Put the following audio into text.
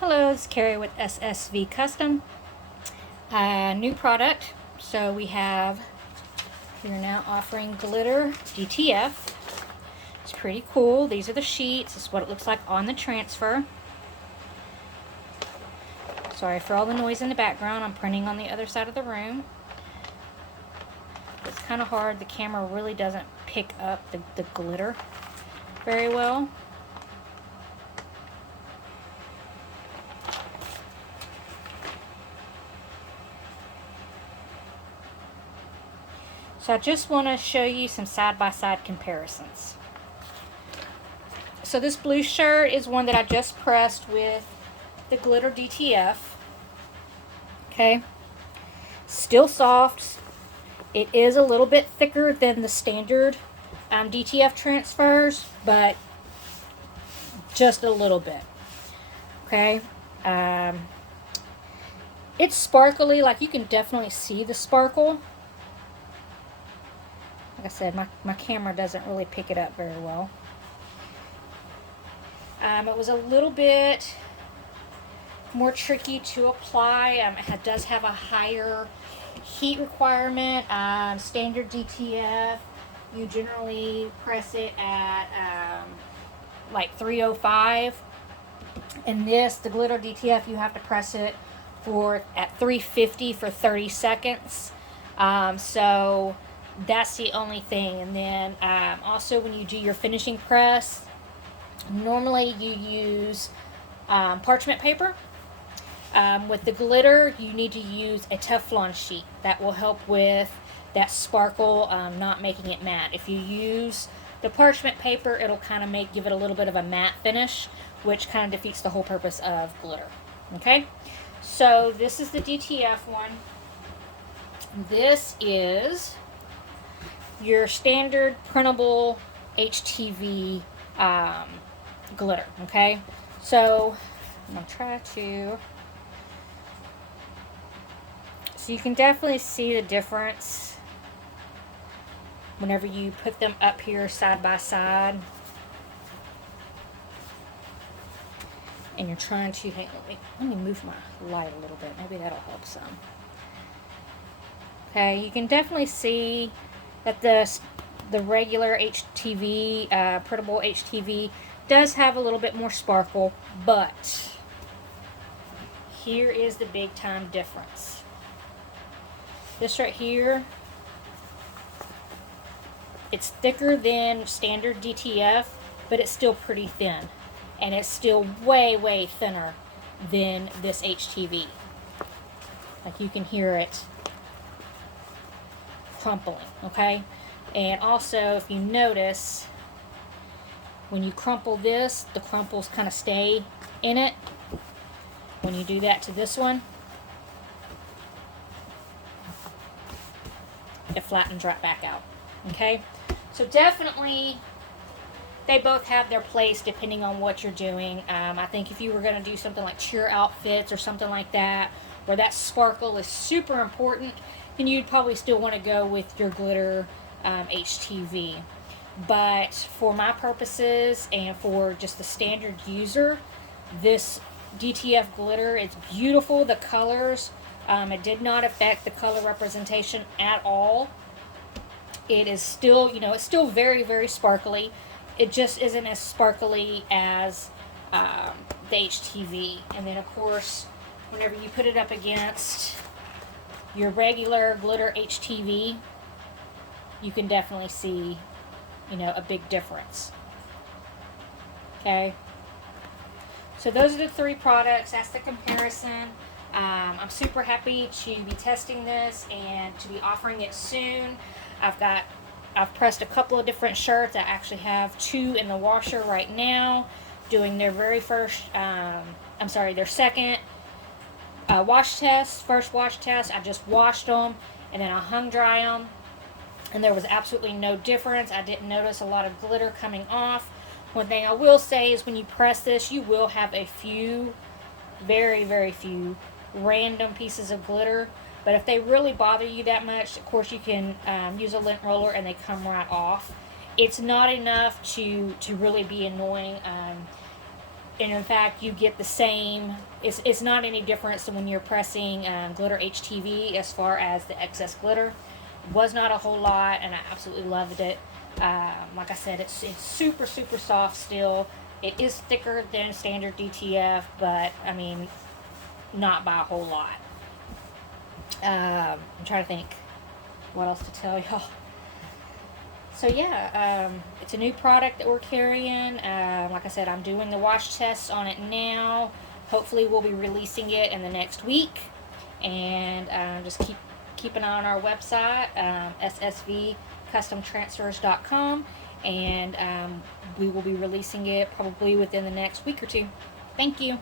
Hello, it's Carrie with SSV Custom. New product. So we are now offering Glitter DTF. It's pretty cool. These are the sheets. This is what it looks like on the transfer. Sorry for all the noise in the background. I'm printing on the other side of the room. It's kind of hard. The camera really doesn't pick up the glitter very well. So I just want to show you some side-by-side comparisons. So this blue shirt is one that I just pressed with the Glitter DTF. Okay. Still soft. It is a little bit thicker than the standard DTF transfers, but just a little bit. Okay. It's sparkly, like you can definitely see the sparkle. Like I said, my camera doesn't really pick it up very well. It was a little bit more tricky to apply. It does have a higher heat requirement. Standard DTF, you generally press it at like 305. And the Glitter DTF, you have to press it at 350 for 30 seconds. So that's the only thing. And then also when you do your finishing press, normally you use parchment paper. With the glitter, you need to use a Teflon sheet. That will help with that sparkle, not making it matte. If you use the parchment paper, it'll kind of give it a little bit of a matte finish, which kind of defeats the whole purpose of glitter. Okay, so this is the DTF one. This is your standard printable HTV glitter. Okay, so I'm gonna try to. So you can definitely see the difference whenever you put them up here side by side. And you're trying to, let me move my light a little bit. Maybe that'll help some. Okay, you can definitely see that the regular HTV, printable HTV, does have a little bit more sparkle, but here is the big time difference. This right here, it's thicker than standard DTF, but it's still pretty thin. And it's still way, way thinner than this HTV. Like you can hear it crumpling, okay? And also, if you notice, when you crumple this, the crumples kind of stay in it. When you do that to this one, it flattens right back out, okay? So definitely, they both have their place depending on what you're doing. I think if you were going to do something like cheer outfits or something like that, where that sparkle is super important, then you'd probably still want to go with your glitter HTV. But for my purposes and for just the standard user, this DTF glitter, it's beautiful. The colors, it did not affect the color representation at all. It is still, it's still very, very sparkly. It just isn't as sparkly as the HTV. And then, of course, whenever you put it up against your regular glitter HTV, you can definitely see, a big difference. Okay. So those are the three products. That's the comparison. I'm super happy to be testing this and to be offering it soon. I've pressed a couple of different shirts. I actually have 2 in the washer right now, doing their their second wash test. First wash test, I just washed them and then I hung dry them, and there was absolutely no difference. I didn't notice a lot of glitter coming off. One thing I will say is when you press this, you will have a few, very, very few random pieces of glitter. But if they really bother you that much, of course you can use a lint roller and they come right off. It's not enough to really be annoying. and in fact, you get the same. It's not any different than when you're pressing Glitter HTV as far as the excess glitter. Was not a whole lot, and I absolutely loved it. Like I said, it's super soft still. It is thicker than standard DTF, but I mean, not by a whole lot. I'm trying to think what else to tell y'all. So yeah, it's a new product that we're carrying. Like I said, I'm doing the wash tests on it now. Hopefully we'll be releasing it in the next week. And just keep an eye on our website, ssvcustomtransfers.com. And we will be releasing it probably within the next week or two. Thank you.